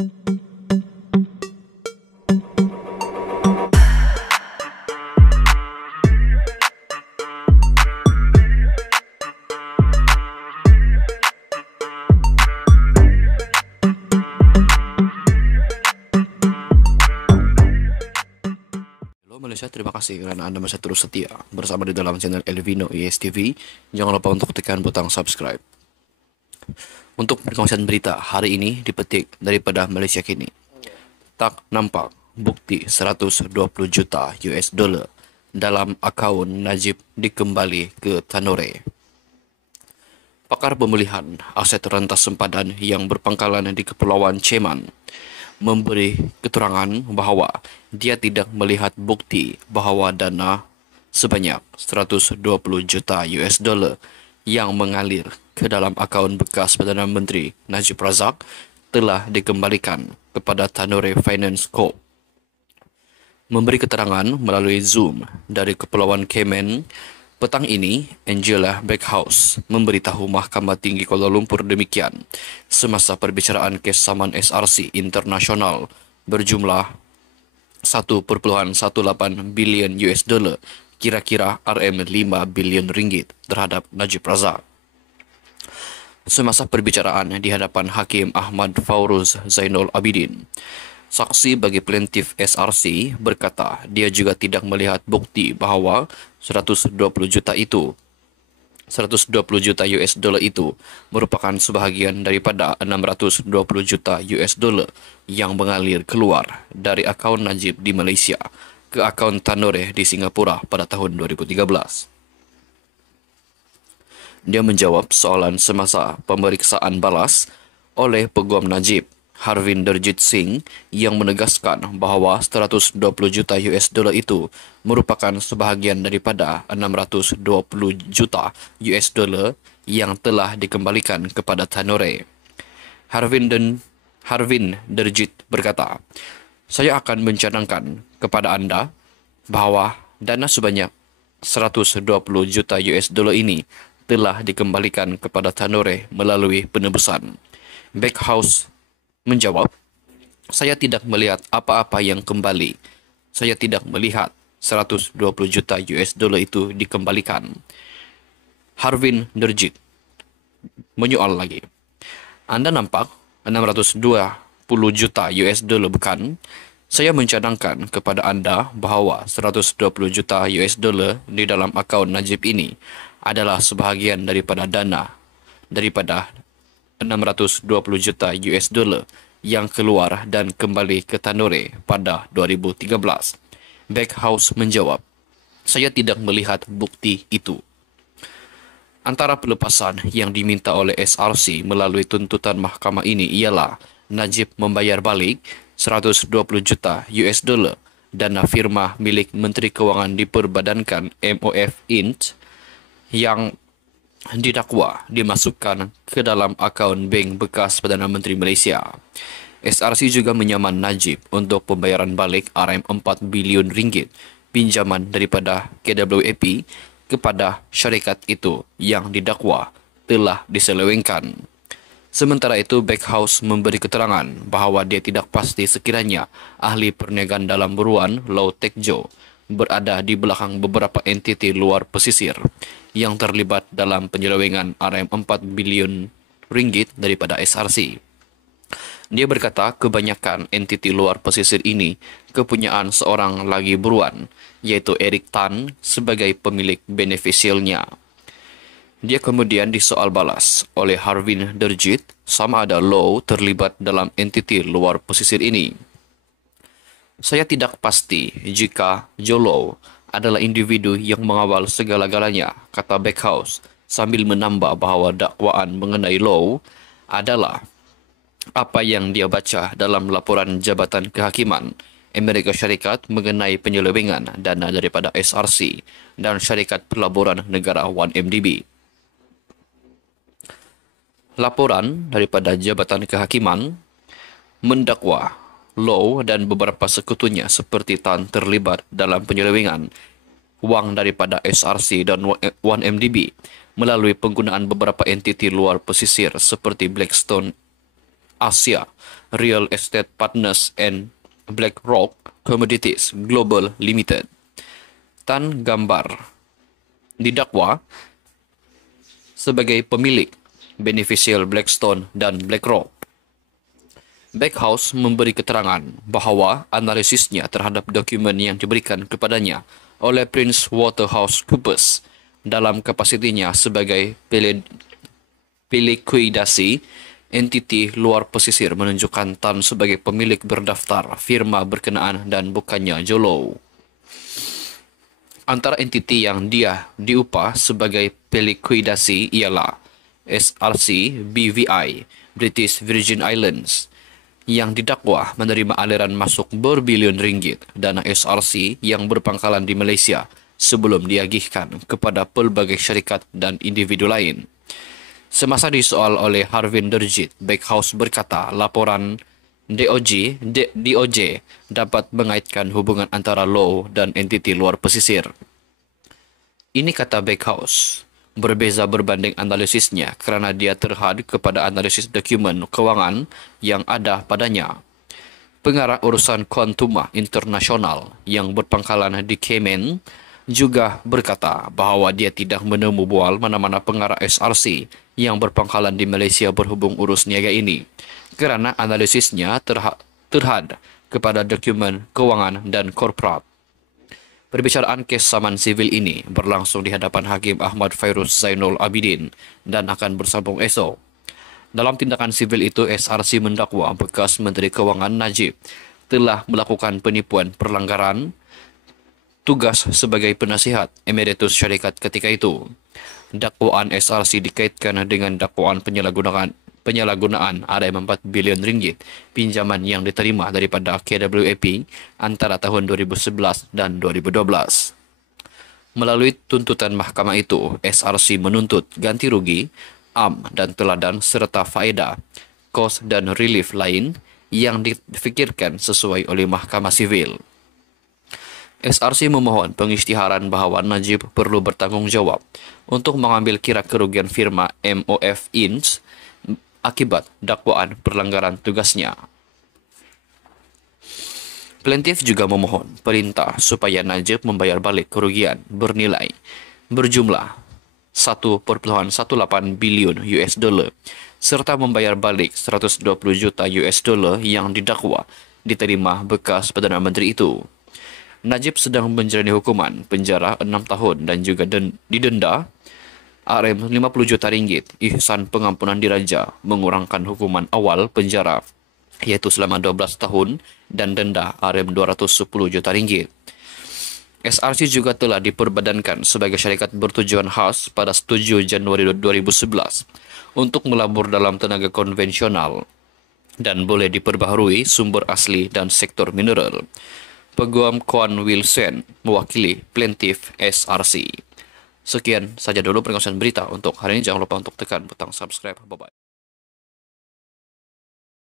Malaysia, terima kasih karena Anda masih terus setia bersama di dalam channel Elvino ISTV. Jangan lupa untuk tekan butang subscribe. Untuk perkongsian berita hari ini dipetik daripada Malaysia Kini. Tak nampak bukti 120 juta US dollar dalam akaun Najib dikembali ke Tanore. Pakar pemulihan aset rentas sempadan yang berpangkalan di Kepulauan Ceman memberi keterangan bahawa dia tidak melihat bukti bahawa dana sebanyak 120 juta US dollar yang mengalir ke dalam akaun bekas Perdana Menteri Najib Razak telah dikembalikan kepada Tanore Finance Corp. Memberi keterangan melalui Zoom dari Kepulauan Cayman petang ini, Angela Backhouse memberitahu Mahkamah Tinggi Kuala Lumpur demikian semasa perbicaraan kes saman SRC internasional berjumlah 1.18 bilion US dollar, kira-kira RM5 bilion ringgit terhadap Najib Razak. Semasa perbicaraan di hadapan Hakim Ahmad Fauruz Zainul Abidin, saksi bagi plaintiff SRC berkata dia juga tidak melihat bukti bahawa 120 juta US dollar itu merupakan sebahagian daripada 620 juta US dollar yang mengalir keluar dari akaun Najib di Malaysia ke akaun Tanore di Singapura pada tahun 2013. Dia menjawab soalan semasa pemeriksaan balas oleh Peguam Najib Harvinder Jeet Singh yang menegaskan bahawa 120 juta US dollar itu merupakan sebahagian daripada 620 juta US dollar yang telah dikembalikan kepada Tanore. Harvinder Jeet berkata, "Saya akan mencadangkan kepada anda bahawa dana sebanyak 120 juta US dollar ini telah dikembalikan kepada Tanore melalui penebusan." Backhouse menjawab, "Saya tidak melihat apa-apa yang kembali. Saya tidak melihat 120 juta US dollar itu dikembalikan." Harvinder Jeet menyoal lagi, "Anda nampak 620 juta US dollar bukan? Saya mencadangkan kepada anda bahawa 120 juta US dollar di dalam akaun Najib ini adalah sebahagian daripada dana daripada 620 juta US dollar yang keluar dan kembali ke Tanore pada 2013. Backhouse menjawab, "Saya tidak melihat bukti itu." Antara pelepasan yang diminta oleh SRC melalui tuntutan mahkamah ini ialah Najib membayar balik 120 juta US dollar dana firma milik Menteri Kewangan diperbadankan MOF Inc. yang didakwa dimasukkan ke dalam akaun bank bekas Perdana Menteri Malaysia. SRC juga menyaman Najib untuk pembayaran balik RM4 bilion ringgit pinjaman daripada KWAP kepada syarikat itu yang didakwa telah diselewengkan. Sementara itu, Backhouse memberi keterangan bahawa dia tidak pasti sekiranya ahli perniagaan dalam buruan Lau Tek Jo berada di belakang beberapa entiti luar pesisir yang terlibat dalam penyelewengan RM4 bilion ringgit daripada SRC. Dia berkata kebanyakan entiti luar pesisir ini kepunyaan seorang lagi buruan, iaitu Eric Tan sebagai pemilik beneficialnya. Dia kemudian disoal balas oleh Harvinder Jeet sama ada Lau terlibat dalam entiti luar pesisir ini. "Saya tidak pasti jika Jolo adalah individu yang mengawal segala-galanya," kata Backhouse sambil menambah bahawa dakwaan mengenai Lau adalah apa yang dia baca dalam laporan Jabatan Kehakiman Amerika Syarikat mengenai penyelewengan dana daripada SRC dan Syarikat Pelaburan Negara 1MDB. Laporan daripada Jabatan Kehakiman mendakwa Lau dan beberapa sekutunya seperti Tan terlibat dalam penyelewengan wang daripada SRC dan 1MDB melalui penggunaan beberapa entiti luar pesisir seperti Blackstone Asia Real Estate Partners and BlackRock Commodities Global Limited. Tan Gambar didakwa sebagai pemilik beneficial Blackstone dan BlackRock. Backhouse memberi keterangan bahawa analisisnya terhadap dokumen yang diberikan kepadanya oleh Prince Waterhouse-Coopers dalam kapasitinya sebagai pelikuidasi entiti luar pesisir menunjukkan Tan sebagai pemilik berdaftar firma berkenaan dan bukannya Jolo. Antara entiti yang dia diupah sebagai pelikuidasi ialah SRC BVI, British Virgin Islands, yang didakwa menerima aliran masuk berbilion ringgit dana SRC yang berpangkalan di Malaysia sebelum diagihkan kepada pelbagai syarikat dan individu lain. Semasa disoal oleh Harvinderjit, Backhouse berkata laporan DOJ dapat mengaitkan hubungan antara Low dan entiti luar pesisir. Ini kata Backhouse berbeza berbanding analisisnya kerana dia terhad kepada analisis dokumen kewangan yang ada padanya. Pengarah urusan Quantuma Internasional yang berpangkalan di Cayman juga berkata bahawa dia tidak menemu bual mana-mana pengarah SRC yang berpangkalan di Malaysia berhubung urus niaga ini kerana analisisnya terhad kepada dokumen kewangan dan korporat. Perbicaraan kes saman sivil ini berlangsung di hadapan Hakim Ahmad Fairuz Zainul Abidin dan akan bersambung esok. Dalam tindakan sivil itu, SRC mendakwa bekas Menteri Kewangan Najib telah melakukan penipuan pelanggaran tugas sebagai penasihat emeritus syarikat ketika itu. Dakwaan SRC dikaitkan dengan dakwaan penyalahgunaan RM4 bilion pinjaman yang diterima daripada KWAP antara tahun 2011 dan 2012. Melalui tuntutan mahkamah itu, SRC menuntut ganti rugi, am dan teladan serta faedah, kos dan relief lain yang difikirkan sesuai oleh Mahkamah Sivil. SRC memohon pengisytiharan bahawa Najib perlu bertanggungjawab untuk mengambil kira kerugian firma MOF Inc. akibat dakwaan pelanggaran tugasnya. Plaintiff juga memohon perintah supaya Najib membayar balik kerugian bernilai berjumlah 1.18 bilion US dollar serta membayar balik 120 juta US dollar yang didakwa diterima bekas Perdana Menteri itu. Najib sedang menjalani hukuman penjara 6 tahun dan juga didenda RM50 juta ringgit. Ihsan pengampunan diraja mengurangkan hukuman awal penjara iaitu selama 12 tahun dan denda RM210 juta ringgit. SRC juga telah diperbadankan sebagai syarikat bertujuan khas pada 7 Januari 2011 untuk melabur dalam tenaga konvensional dan boleh diperbaharui sumber asli dan sektor mineral. Peguam Kwan Wilson mewakili plaintiff SRC. Sekian saja dulu perkongsian berita untuk hari ini. Jangan lupa untuk tekan butang subscribe. Bye-bye.